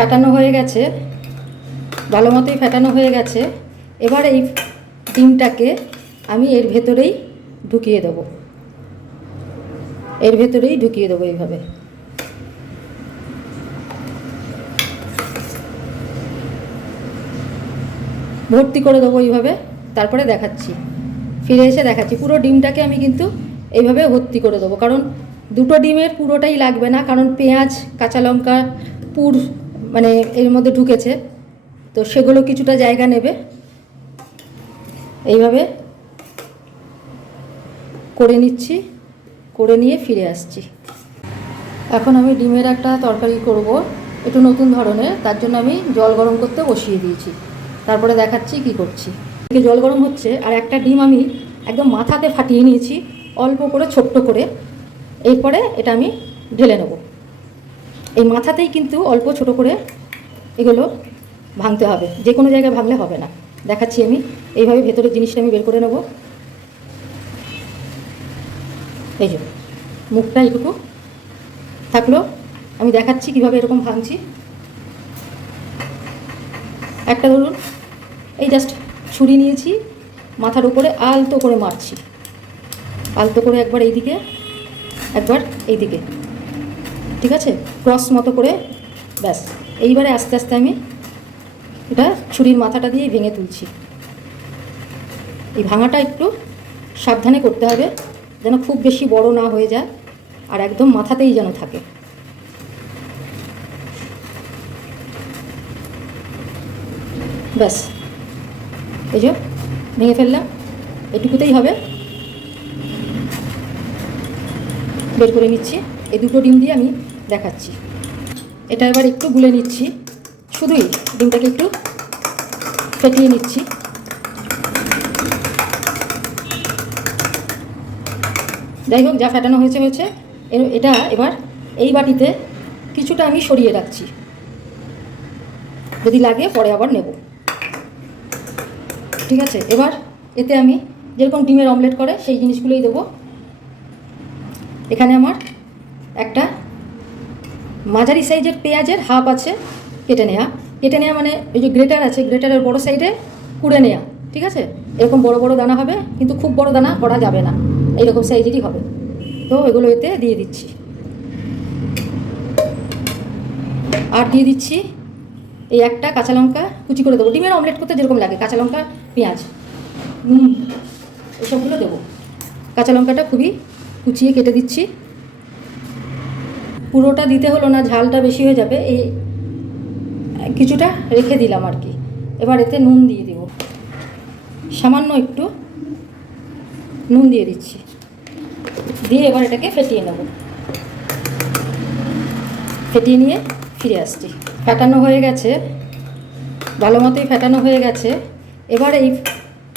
ফাটানো হয়ে গেছে, ভালো মতোই ফাটানো হয়ে গেছে। এবার এই ডিমটাকে আমি এর ভেতরেই ঢুকিয়ে দেবো, এইভাবে। ভর্তি করে দেবো এইভাবে, তারপরে দেখাচ্ছি, ফিরে এসে দেখাচ্ছি। পুরো ডিমটাকে আমি কিন্তু এইভাবে ভর্তি করে দেবো, কারণ দুটো ডিমের পুরোটাই লাগবে না, কারণ পেঁয়াজ কাঁচা লঙ্কা পুর মানে এর মধ্যে ঢুকেছে, তো সেগুলো কিছুটা জায়গা নেবে। এইভাবে করে নিচ্ছি, করে নিয়ে ফিরে আসছি। এখন আমি ডিমের একটা তরকারি করব, একটু নতুন ধরনের। তার জন্য আমি জল গরম করতে বসিয়ে দিয়েছি, তারপরে দেখাচ্ছি কি করছি। জল গরম হচ্ছে, আর একটা ডিম আমি একদম মাথাতে ফাটিয়ে নিয়েছি, অল্প করে ছোট্ট করে। এরপরে এটা আমি ঢেলে নেব। এই মাথাতেই কিন্তু অল্প ছোট করে এগুলো ভাঙতে হবে, যে কোনো জায়গায় ভাঙলে হবে না। দেখাচ্ছি আমি এইভাবে ভেতরের জিনিসটা আমি বের করে নেব। এই যে মুখটা এইটুকু থাকলো, আমি দেখাচ্ছি কিভাবে এরকম ভাঙছি। একটা ধরুন এই জাস্ট ছুরি নিয়েছি, মাথার উপরে আলতো করে মারছি, আলতো করে একবার এইদিকে একবার এইদিকে, ঠিক আছে, ক্রস মতো করে, ব্যাস। এইবারে আস্তে আস্তে আমি এটা ছুরির মাথাটা দিয়ে ভেঙে তুলছি। এই ভাঙাটা একটু সাবধানে করতে হবে, যেন খুব বেশি বড় না হয়ে যায়, আর একদম মাথাতেই যেন থাকে। ব্যাস, এই যে ভেঙে ফেললাম, এটুকুতেই হবে। বের করে নিচ্ছি, এই দুটো ডিম দিয়ে আমি দেখাচ্ছি। এটা এবার একটু গুলে নিচ্ছি, শুধুই ডিমটাকে একটু ফেটিয়ে নিচ্ছি। যাই হোক, যা ফেটানো হয়েছে। এটা এবার এই বাটিতে কিছুটা আমি সরিয়ে রাখছি, যদি লাগে পরে আবার নেব, ঠিক আছে। এবার এতে আমি যেরকম ডিমের অমলেট করে সেই জিনিসগুলোই দেবো। এখানে আমার একটা মাঝারি সাইজের পেঁয়াজের হাফ আছে কেটে নেওয়া, মানে এই যে গ্রেটার আছে, গ্রেটারের বড় সাইডে কুড়ে নেওয়া, ঠিক আছে। এরকম বড় বড় দানা হবে, কিন্তু খুব বড় দানা করা যাবে না, এইরকম সাইজেরই হবে। তো এগুলো এতে দিয়ে দিচ্ছি, আর দিয়ে দিচ্ছি এই একটা কাঁচা লঙ্কা কুচি করে দেবো। ডিমের অমলেট করতে যেরকম লাগে, কাঁচা লঙ্কা, পেঁয়াজ, এসবগুলো দেবো। কাঁচা লঙ্কাটা খুবই কুচিয়ে কেটে দিচ্ছি। পুরোটা দিতে হলো না, ঝালটা বেশি হয়ে যাবে, এই কিছুটা রেখে দিলাম আর কি। এবার এতে নুন দিয়ে দেব, সামান্য একটু নুন দিয়ে দিচ্ছি, দিয়ে এবার এটাকে ফেটিয়ে নেব। ফেটিয়ে নিয়ে ফিরে আসছি। ফেটানো হয়ে গেছে, ভালো মতোই ফেটানো হয়ে গেছে। এবার এই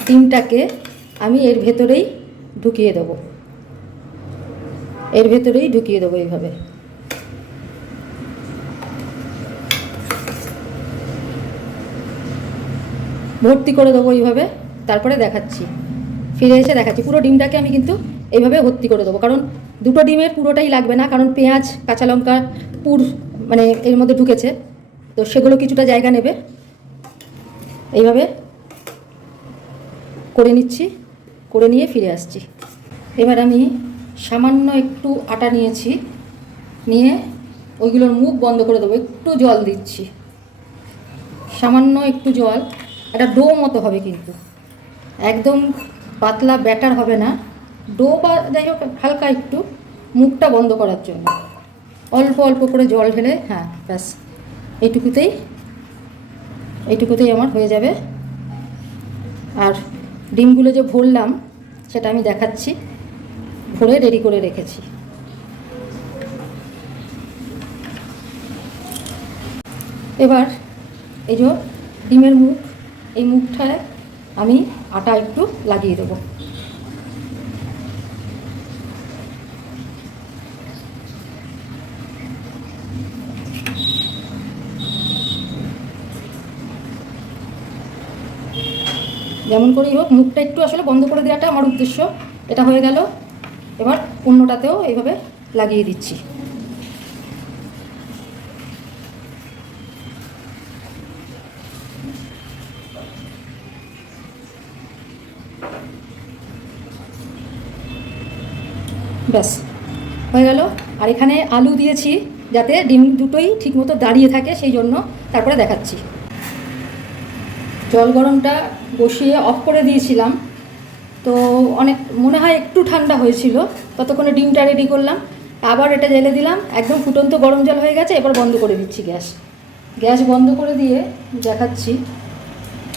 ডিমটাকে আমি এর ভেতরেই ঢুকিয়ে দেবো, এইভাবে। ভর্তি করে দেবো এইভাবে, তারপরে দেখাচ্ছি, ফিরে এসে দেখাচ্ছি। পুরো ডিমটাকে আমি কিন্তু এইভাবে ভর্তি করে দেবো, কারণ দুটো ডিমের পুরোটাই লাগবে না, কারণ পেঁয়াজ কাঁচা লঙ্কা পুর মানে এর মধ্যে ঢুকেছে, তো সেগুলো কিছুটা জায়গা নেবে। এইভাবে করে নিচ্ছি, করে নিয়ে ফিরে আসছি। এবার আমি সামান্য একটু আটা নিয়েছি, নিয়ে ওইগুলোর মুখ বন্ধ করে দেবো। একটু জল দিচ্ছি, সামান্য একটু জল। একটা ডো মতো হবে, কিন্তু একদম পাতলা ব্যাটার হবে না, ডো বা যাই হোক হালকা একটু, মুখটা বন্ধ করার জন্য অল্প অল্প করে জল ঢেলে, হ্যাঁ ব্যাস, এইটুকুতেই আমার হয়ে যাবে। আর ডিমগুলো যে ভরলাম সেটা আমি দেখাচ্ছি, ভরে রেডি করে রেখেছি। এবার এই যে ডিমের মুখ, এই মুখটায় আমি আটা একটু লাগিয়ে দেবো। যেমন করেই হোক, মুখটা একটু আসলে বন্ধ করে দেওয়াটা আমার উদ্দেশ্য। এটা হয়ে গেল, এবার অন্যটাতেও এইভাবে লাগিয়ে দিচ্ছি। ব্যাস হয়ে গেল। আর এখানে আলু দিয়েছি যাতে ডিম দুটোই ঠিকমতো দাঁড়িয়ে থাকে, সেই জন্য তারপরে দেখাচ্ছি। জল গরমটা বসিয়ে অফ করে দিয়েছিলাম, তো অনেক মনে হয় একটু ঠান্ডা হয়েছিল, ততক্ষণে ডিমটা রেডি করলাম। আবার এটা জেলে দিলাম, একদম ফুটন্ত গরম জল হয়ে গেছে। এবার বন্ধ করে দিচ্ছি গ্যাস বন্ধ করে দিয়ে দেখাচ্ছি।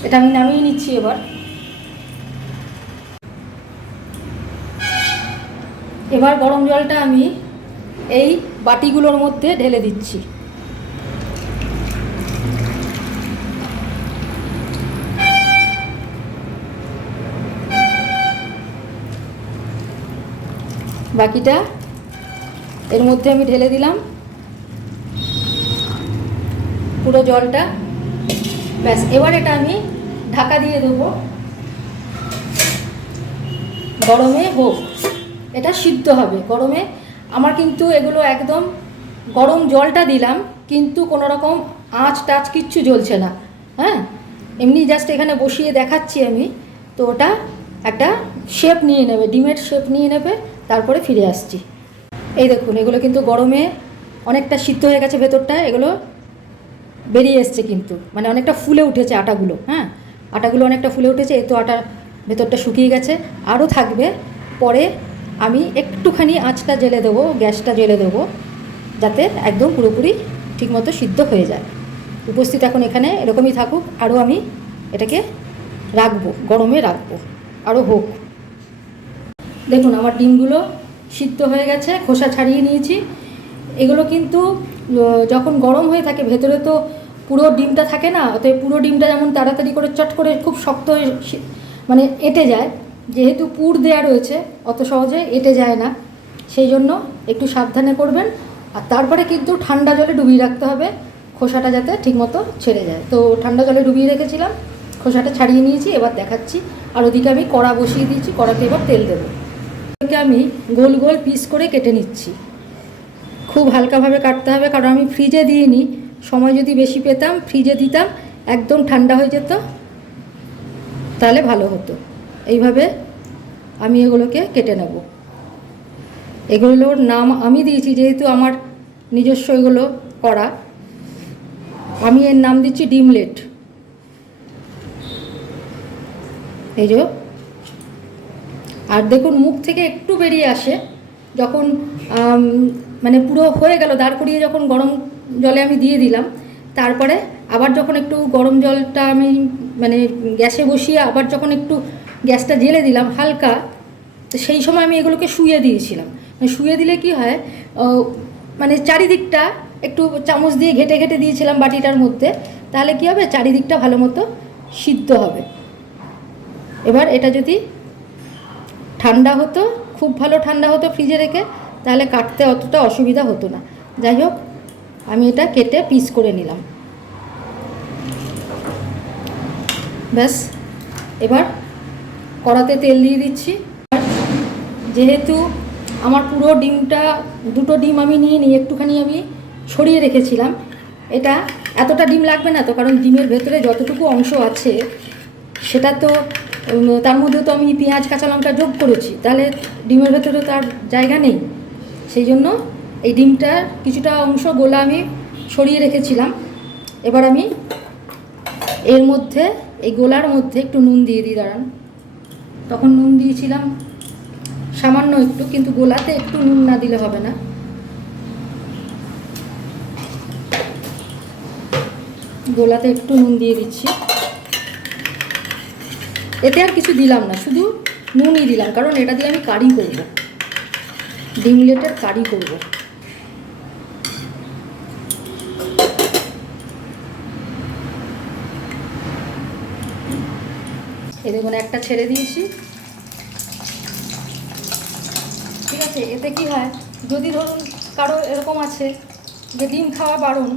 এটা আমি নামিয়ে নিচ্ছি। এবার গরম জলটা আমি এই বাটিগুলোর মধ্যে ঢেলে দিচ্ছি। বাকিটা এর মধ্যে আমি ঢেলে দিলাম পুরো জলটা। ব্যাস এবার এটা আমি ঢাকা দিয়ে দেবো, গরমে হোক, এটা সিদ্ধ হবে গরমে। আমার কিন্তু এগুলো একদম গরম জলটা দিলাম, কিন্তু কোনো রকম আঁচ টাচ কিচ্ছু জ্বলছে না। হ্যাঁ, এমনি জাস্ট এখানে বসিয়ে দেখাচ্ছি আমি। তো ওটা একটা শেপ নিয়ে নেবে, ডিমের শেপ নিয়ে নেবে, তারপরে ফিরে আসছি। এই দেখুন, এগুলো কিন্তু গরমে অনেকটা সিদ্ধ হয়ে গেছে, ভেতরটা এগুলো বেরিয়ে এসছে, কিন্তু মানে অনেকটা ফুলে উঠেছে আটাগুলো। হ্যাঁ, আটাগুলো অনেকটা ফুলে উঠেছে। এই তো আটার ভেতরটা শুকিয়ে গেছে, আরও থাকবে। পরে আমি একটুখানি আঁচটা জেলে দেবো, গ্যাসটা জেলে দেবো, যাতে একদম পুরোপুরি ঠিকমতো সিদ্ধ হয়ে যায়। উপস্থিত এখন এখানে এরকমই থাকুক, আরও আমি এটাকে রাখবো, গরমে রাখবো, আরও হোক। দেখুন আমার ডিমগুলো সিদ্ধ হয়ে গেছে, খোসা ছাড়িয়ে নিয়েছি। এগুলো কিন্তু যখন গরম হয়ে থাকে ভেতরে তো পুরো ডিমটা থাকে না, অতএব পুরো ডিমটা যেমন তাড়াতাড়ি করে চট করে খুব শক্ত হয়ে মানে এঁটে যায়, যেহেতু পুর দেয়া রয়েছে অত সহজে এঁটে যায় না, সেই জন্য একটু সাবধানে করবেন। আর তারপরে কিন্তু ঠান্ডা জলে ডুবিয়ে রাখতে হবে, খোসাটা যাতে ঠিকমতো ছেড়ে যায়। তো ঠান্ডা জলে ডুবিয়ে রেখেছিলাম, খোসাটা ছাড়িয়ে নিয়েছি। এবার দেখাচ্ছি। আর ওদিকে আমি কড়া বসিয়ে দিয়েছি, কড়াতে এবার তেল দেবো। এটাকে আমি গোল গোল পিস করে কেটে নিচ্ছি। খুব হালকাভাবে কাটতে হবে, কারণ আমি ফ্রিজে দিইনি। সময় যদি বেশি পেতাম ফ্রিজে দিতাম, একদম ঠান্ডা হয়ে যেত, তাহলে ভালো হতো। এইভাবে আমি এগুলোকে কেটে নেব। এগুলোর নাম আমি দিয়েছি, যেহেতু আমার নিজস্ব এগুলো করা, আমি এর নাম দিচ্ছি ডিমলেট। এই যে, আর দেখুন মুখ থেকে একটু বেরিয়ে আসে যখন মানে পুরো হয়ে গেল, দাঁড় করিয়ে যখন গরম জলে আমি দিয়ে দিলাম, তারপরে আবার যখন একটু গরম জলটা আমি মানে গ্যাসে বসিয়ে আবার যখন একটু গ্যাসটা জেলে দিলাম হালকা, তো সেই সময় আমি এগুলোকে শুইয়ে দিয়েছিলাম। মানে শুইয়ে দিলে কি হয়, মানে চারিদিকটা একটু চামচ দিয়ে ঘেটে ঘেটে দিয়েছিলাম বাটিটার মধ্যে, তাহলে কি হবে, চারিদিকটা ভালো মতো সিদ্ধ হবে। এবার এটা যদি ঠান্ডা হতো, খুব ভালো ঠান্ডা হতো ফ্রিজে রেখে, তাহলে কাটতে অতটা অসুবিধা হতো না। যাই হোক, আমি এটা কেটে পিস করে নিলাম। ব্যাস এবার কড়াতে তেল দিয়ে দিচ্ছি। যেহেতু আমার পুরো ডিমটা, দুটো ডিম আমি নিয়ে নিই, একটুখানি আমি ছড়িয়ে রেখেছিলাম। এটা এতটা ডিম লাগবে না তো, কারণ ডিমের ভেতরে যতটুকু অংশ আছে সেটা তো, তার মধ্যে তো আমি পেঁয়াজ কাঁচা লঙ্কা যোগ করেছি, তাহলে ডিমের ভেতরে তার জায়গা নেই। সেই জন্য এই ডিমটার কিছুটা অংশ গোলা আমি ছড়িয়ে রেখেছিলাম। এবার আমি এর মধ্যে, এই গোলার মধ্যে একটু নুন দিয়ে দিই। দাঁড়ান, তখন নুন দিয়েছিলাম সামান্য একটু, কিন্তু গোলাতে একটু নুন না দিলে হবে না। গোলাতে একটু নুন দিয়ে দিচ্ছি। এতে আর কিছু দিলাম না, শুধু নুনই দিলাম, কারণ এটা দিয়ে আমি কারি করব, ডিমলেটের কারি করব। এই দেখুন একটা ছেড়ে দিয়েছি। ঠিক আছে, এতে কি হয়, যদি ধরুন কারো এরকম আছে যে ডিম খাওয়া বারণ,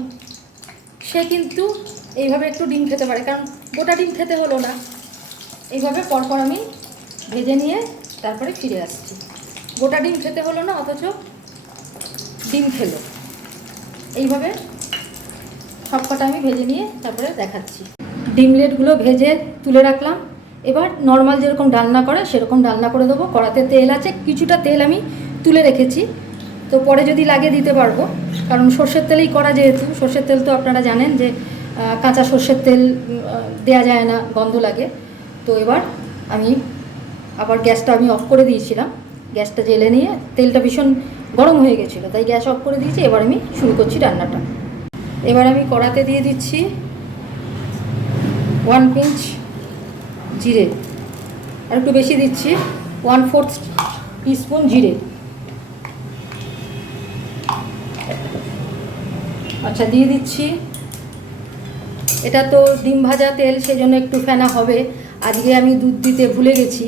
সে কিন্তু এইভাবে একটু ডিম খেতে পারে, কারণ গোটা ডিম খেতে হলো না। এইভাবে পরপর আমি ভেজে নিয়ে তারপরে ফিরে আসছি। গোটা ডিম খেতে হলো না, অথচ ডিম খেলো। এইভাবে সবকটা আমি ভেজে নিয়ে তারপরে দেখাচ্ছি। ডিমলেটগুলো ভেজে তুলে রাখলাম। এবার নর্মাল যেরকম ডালনা করে সেরকম ডালনা করে দেবো। কড়াতে তেল আছে, কিছুটা তেল আমি তুলে রেখেছি, তো পরে যদি লাগে দিতে পারবো, কারণ সর্ষের তেলেই করা, যেহেতু সর্ষের তেল তো আপনারা জানেন যে কাঁচা সর্ষের তেল দেয়া যায় না, গন্ধ লাগে। তো এবার আমি আবার গ্যাসটা আমি অফ করে দিয়েছিলাম, গ্যাসটা জ্বেলে নিয়ে তেলটা ভীষণ গরম হয়ে গেছিলো, তাই গ্যাস অফ করে দিয়েছি। এবার আমি শুরু করছি রান্নাটা। এবার আমি কড়াতে দিয়ে দিচ্ছি 1 পিঞ্চ জিরে, আর একটু বেশি দিচ্ছি, 1/4 টিস্পুন জিরে। আচ্ছা, দিয়ে দিচ্ছি, এটা তো ডিম ভাজা তেল, সেই জন্য একটু ফেনা হবে। আজকে আমি দুধ দিতে ভুলে গেছি।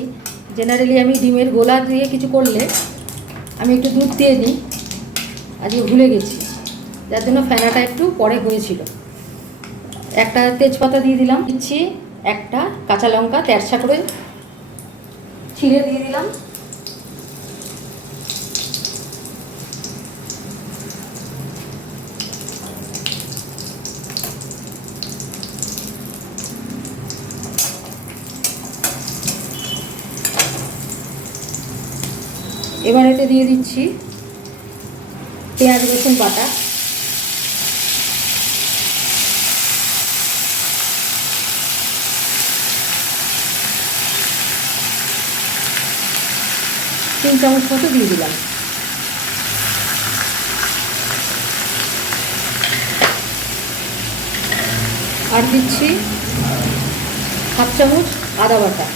জেনারেলি আমি ডিমের গোলা দিয়ে কিছু করলে আমি একটু দুধ দিয়ে দিই, আজকে ভুলে গেছি, যার জন্য ফেনাটা একটু পরে হয়েছিল। একটা তেজপাতা দিয়ে দিলাম, দিচ্ছি একটা কাঁচা লঙ্কা তেরছা করে ছিঁড়ে দিয়ে দিলাম। এবার এতে দিয়ে দিচ্ছি পেঁয়াজ রসুন বাটা, তিন চামচ মতো দিয়ে দিলাম। আর দিচ্ছি 1/2 চামচ আদা বাটা।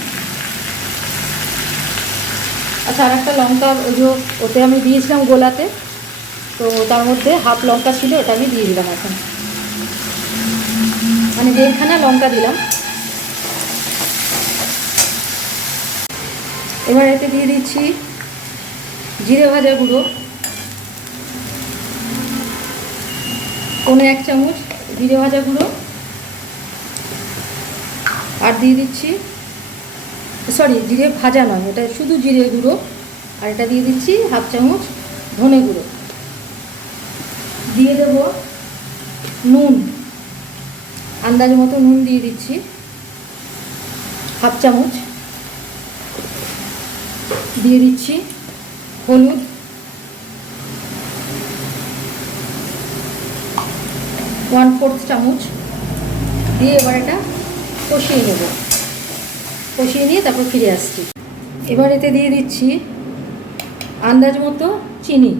আচ্ছা, আর একটা লঙ্কা, ওই যে ওতে আমি দিয়েছিলাম গোলাতে, তো তার মধ্যে হাফ লঙ্কা ছিল, ওটা আমি দিয়ে দিলাম এখন, মানে 1.5খানা লঙ্কা দিলাম। এবার এতে দিয়ে দিচ্ছি জিরে ভাজা গুঁড়ো, 1 চামচ জিরে ভাজা গুঁড়ো। আর দিয়ে দিচ্ছি, সরি, জিরে ভাজা নয়, এটা শুধু জিরে গুঁড়ো। আর এটা দিয়ে দিচ্ছি 1/2 চামচ ধনে গুঁড়ো। দিয়ে দেবো নুন, আন্দাজ মতো নুন দিয়ে দিচ্ছি 1/2 চামচ। দিয়ে দিচ্ছি হলুদ, 1/4 চামচ দিয়ে এবার এটা কষিয়ে নেব। কষিয়ে নিয়ে তারপর ফিরে আসছি। এবার এতে দিয়ে দিচ্ছি আন্দাজ মতো চিনি।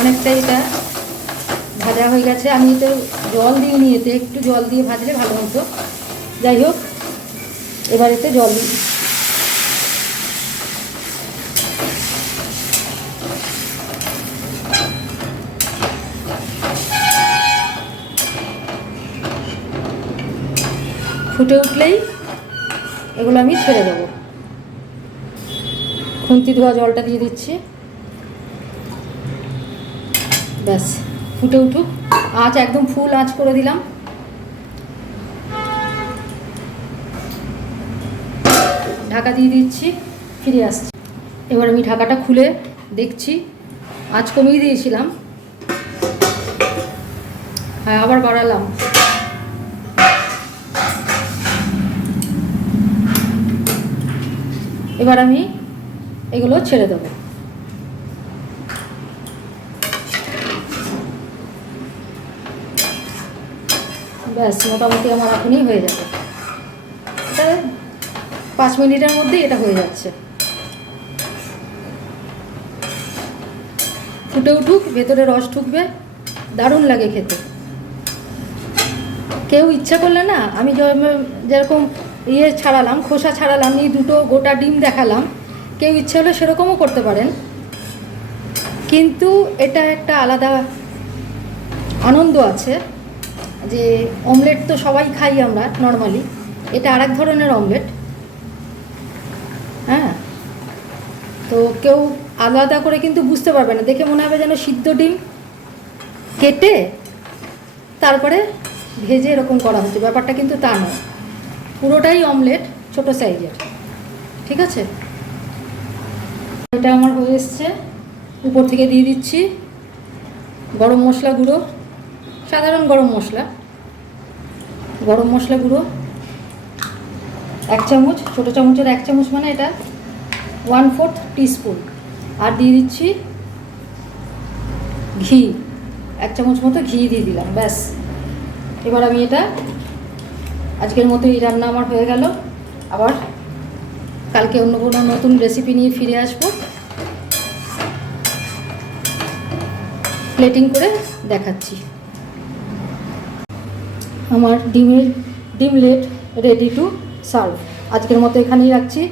অনেকটা এটা ভাজা হয়ে গেছে, আমি তো জল দিইনি, এতে একটু জল দিয়ে ভাজলে ভালো হতো। যাই হোক, এবার এতে জল দিই। ফুটে উঠলেই এগুলো আমি ছেড়ে দেবো। খুন্তি ধোয়া জলটা দিয়ে দিচ্ছি। ব্যাস, ফুটে উঠুক। আঁচ একদম ফুল আঁচ করে দিলাম। ঢাকা দিয়ে দিচ্ছি, ফিরে আসছি। এবার আমি ঢাকাটা খুলে দেখছি, আঁচ কমিয়ে দিয়েছিলাম, হ্যাঁ আবার বাড়ালাম। এবার আমি এগুলো ছেড়ে দেবো। ব্যাস, মোটামুটি আমার এখনই হয়ে যাবে। এটা 5 মিনিটের মধ্যেই এটা হয়ে যাচ্ছে। ফুটে উঠুক, ভেতরে রস ঢুকবে, দারুণ লাগে খেতে। কেউ ইচ্ছা করলে না, আমি যেরকম ছাড়ালাম, খোসা ছাড়ালাম, এই 2টো গোটা ডিম দেখালাম, কেউ ইচ্ছে হলে সেরকমও করতে পারেন। কিন্তু এটা একটা আলাদা আনন্দ আছে, যে অমলেট তো সবাই খাই আমরা নর্মালি, এটা আরেক ধরনের অমলেট। হ্যাঁ, তো কেউ আলাদা করে কিন্তু বুঝতে পারবে না, দেখে মনে হবে যেন সিদ্ধ ডিম কেটে তারপরে ভেজে এরকম করা হচ্ছে, ব্যাপারটা কিন্তু তা নয়, পুরোটাই অমলেট, ছোট সাইজের। ঠিক আছে, এটা আমার হয়ে এসছে। উপর থেকে দিয়ে দিচ্ছি গরম মশলা গুঁড়ো, সাধারণ গরম মশলা গুঁড়ো, 1 চামচ, ছোটো চামচের 1 চামচ মানে এটা 1/4 টিস্পুন। আর দিয়ে দিচ্ছি ঘি, 1 চামচ মতো ঘি দিয়ে দিলাম, ব্যাস। এবার আমি এটা আজকের মতো এই রান্না আমার হয়ে গেল। আবার কালকে অন্য কোনো নতুন রেসিপি নিয়ে ফিরে আসবো। প্লেটিং করে দেখাচ্ছি। আমার ডিমলেট রেডি টু সার্ভ। আজকের মতো এখানেই রাখছি।